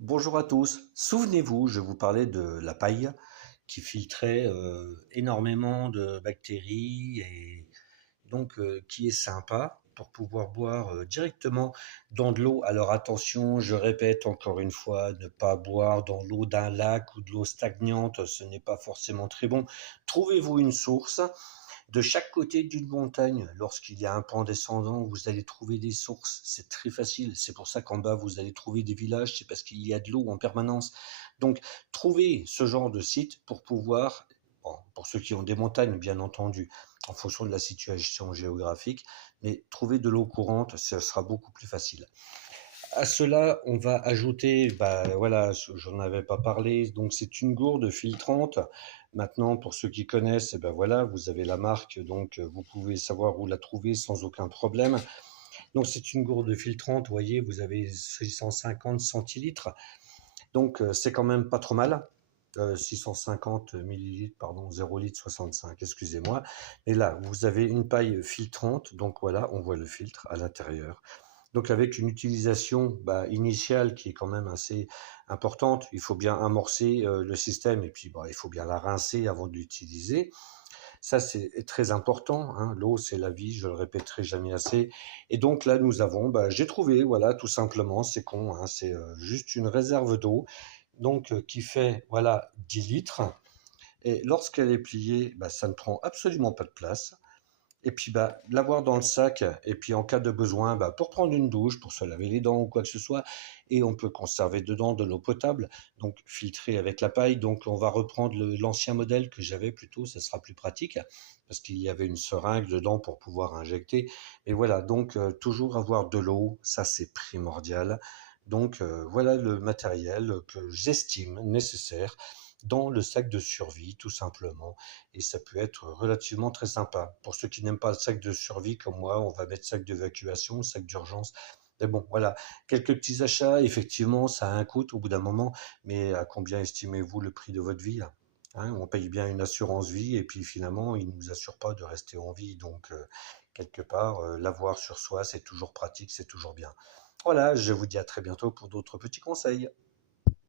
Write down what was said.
Bonjour à tous. Souvenez-vous, je vous parlais de la paille qui filtrait énormément de bactéries et donc qui est sympa pour pouvoir boire directement dans de l'eau. Alors attention, je répète encore une fois, ne pas boire dans l'eau d'un lac ou de l'eau stagnante, ce n'est pas forcément très bon. Trouvez-vous une source. De chaque côté d'une montagne, lorsqu'il y a un pan descendant, vous allez trouver des sources. C'est très facile. C'est pour ça qu'en bas, vous allez trouver des villages. C'est parce qu'il y a de l'eau en permanence. Donc, trouvez ce genre de site pour pouvoir, bon, pour ceux qui ont des montagnes, bien entendu, en fonction de la situation géographique, mais trouver de l'eau courante, ce sera beaucoup plus facile. À cela, on va ajouter, bah voilà, j'en avais pas parlé, donc c'est une gourde filtrante. Maintenant, pour ceux qui connaissent, eh ben voilà, vous avez la marque, donc vous pouvez savoir où la trouver sans aucun problème. Donc c'est une gourde filtrante, vous voyez, vous avez 650 centilitres, donc c'est quand même pas trop mal. 650 millilitres, pardon, 0 litre 65, excusez-moi. Et là, vous avez une paille filtrante, donc voilà, on voit le filtre à l'intérieur. Donc avec une utilisation initiale qui est quand même assez importante, il faut bien amorcer le système et puis il faut bien la rincer avant de l'utiliser. Ça, c'est très important, hein. L'eau, c'est la vie, je le répéterai jamais assez. Et donc là, nous avons, j'ai trouvé, voilà, tout simplement, c'est con, hein, c'est juste une réserve d'eau, donc qui fait, voilà, 10 litres. Et lorsqu'elle est pliée, ça ne prend absolument pas de place. Et puis l'avoir dans le sac, et puis en cas de besoin, pour prendre une douche, pour se laver les dents ou quoi que ce soit, et on peut conserver dedans de l'eau potable, donc filtrée avec la paille. Donc on va reprendre l'ancien modèle que j'avais plutôt, ça sera plus pratique, parce qu'il y avait une seringue dedans pour pouvoir injecter. Et voilà, donc toujours avoir de l'eau, ça c'est primordial. Donc voilà le matériel que j'estime nécessaire dans le sac de survie, tout simplement. Et ça peut être relativement très sympa. Pour ceux qui n'aiment pas le sac de survie comme moi, on va mettre sac d'évacuation, sac d'urgence. Mais bon, voilà, quelques petits achats, effectivement, ça a un coût au bout d'un moment, mais à combien estimez-vous le prix de votre vie là, hein? On paye bien une assurance vie et puis finalement, ils ne nous assurent pas de rester en vie. Donc, quelque part, l'avoir sur soi, c'est toujours pratique, c'est toujours bien. Voilà, je vous dis à très bientôt pour d'autres petits conseils.